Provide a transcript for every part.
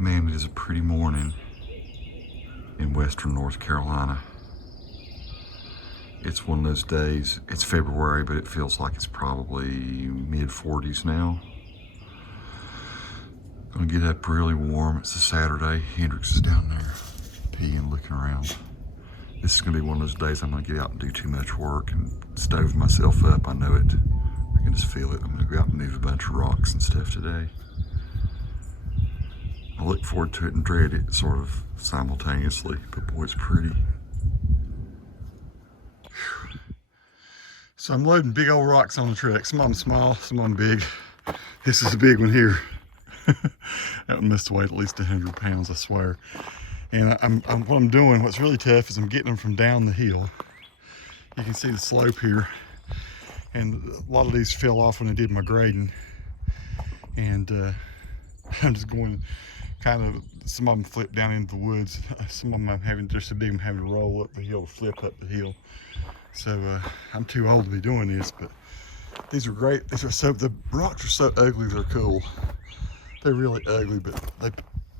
Man, it is a pretty morning in western North Carolina. It's one of those days, it's February, but it feels like it's probably mid-40s now. Gonna get up really warm. It's a Saturday. Hendrix is down there peeing, looking around. This is gonna be one of those days I'm gonna get out and do too much work and stove myself up. I know it. I can just feel it. I'm gonna go out and move a bunch of rocks and stuff today. I look forward to it and dread it sort of simultaneously, but boy, it's pretty. So I'm loading big old rocks on the truck. Some of them small, some of them big. This is a big one here. That one must weigh at least 100 pounds, I swear. And what I'm doing, what's really tough is I'm getting them from down the hill. You can see the slope here. And a lot of these fell off when I did my grading. And I'm just going kind of, some of them flip down into the woods. Some of them I'm having, they're so big I'm having to roll up the hill, flip up the hill. So I'm too old to be doing this, but these are great. These are so, the rocks are so ugly, they're cool. They're really ugly, but they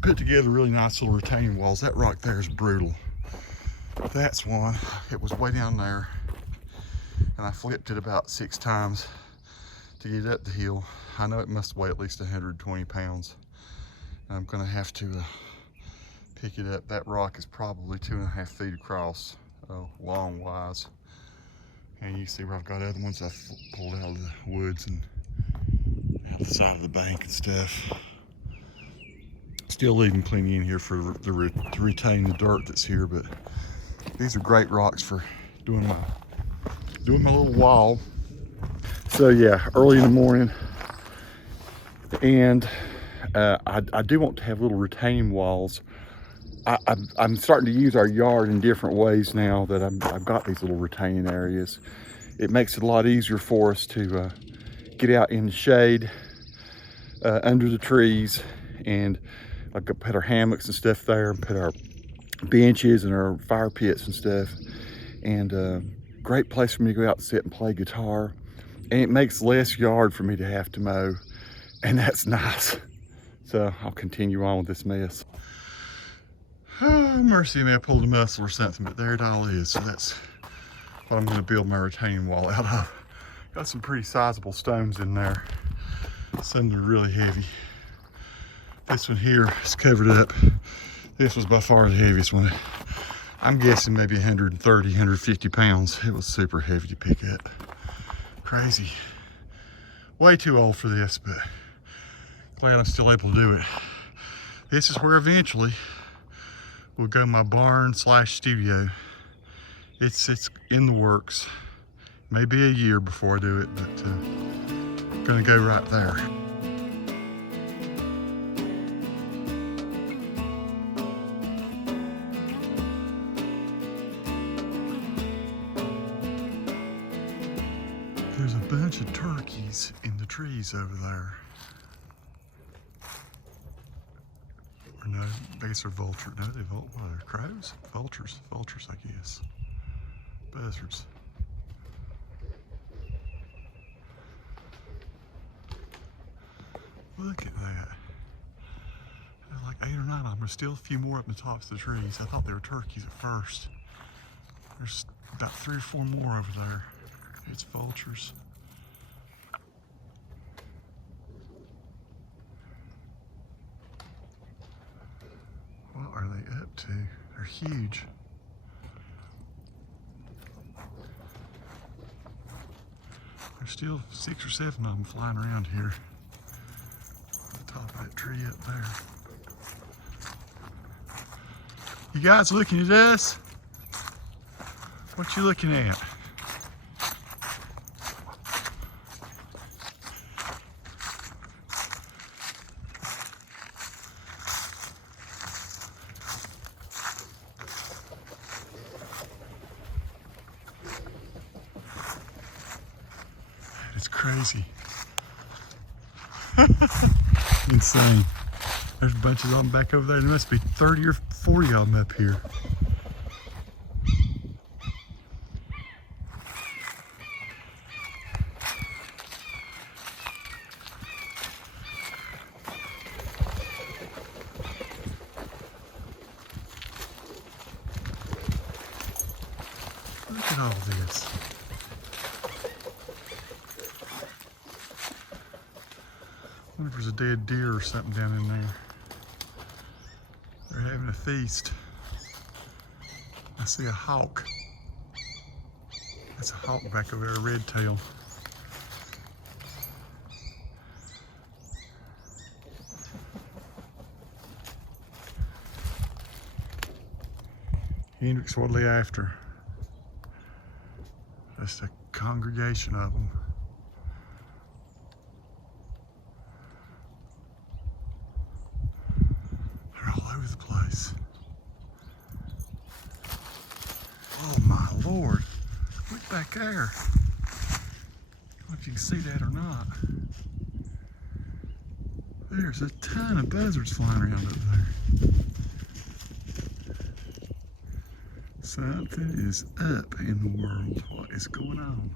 put together really nice little retaining walls. That rock there is brutal. That's one. It was way down there, and I flipped it about 6 times to get up the hill. I know it must weigh at least 120 pounds. And I'm gonna have to pick it up. That rock is probably 2.5 feet across, long wise. And you see where I've got other ones I've pulled out of the woods and out the side of the bank and stuff. Still leaving plenty in here for to retain the dirt that's here, but these are great rocks for doing my little wall. So yeah, early in the morning, and I do want to have little retaining walls. I'm starting to use our yard in different ways now that I've got these little retaining areas. It makes it a lot easier for us to get out in the shade, under the trees, and I could put our hammocks and stuff there, and put our benches and our fire pits and stuff. And great place for me to go out and sit and play guitar. And it makes less yard for me to have to mow, and that's nice. So I'll continue on with this mess. Oh, mercy me, I pulled a muscle or something, but there it all is. So that's what I'm gonna build my retaining wall out of. Got some pretty sizable stones in there. Some are really heavy. This one here is covered up. This was by far the heaviest one. I'm guessing maybe 130, 150 pounds. It was super heavy to pick up. Crazy. Way too old for this, but glad I'm still able to do it. This is where eventually will go my barn / studio. It's in the works. Maybe a year before I do it, but gonna go right there. There's a bunch of turkeys in the trees over there. Or no, I guess they're vultures. No, they what are they, crows? Vultures, I guess. Buzzards. Look at that. There's like 8 or 9 of them. There's still a few more up in the tops of the trees. I thought they were turkeys at first. There's about 3 or 4 more over there. It's vultures. What are they up to? They're huge. There's still 6 or 7 of them flying around here. On the top of that tree up there. You guys looking at us? What you looking at? It's crazy. Insane. There's bunches of them back over there. There must be 30 or 40 of them up here. a dead deer or something down in there. They're having a feast. I see a hawk. That's a hawk back over there, a red tail. Hendrix, what are they after? Just a congregation of them. They're all over the place. Oh my Lord, look back there. I don't know if you can see that or not. There's a ton of buzzards flying around over there. Something is up in the world. What is going on?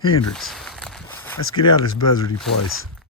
Hendrix, let's get out of this buzzardy place.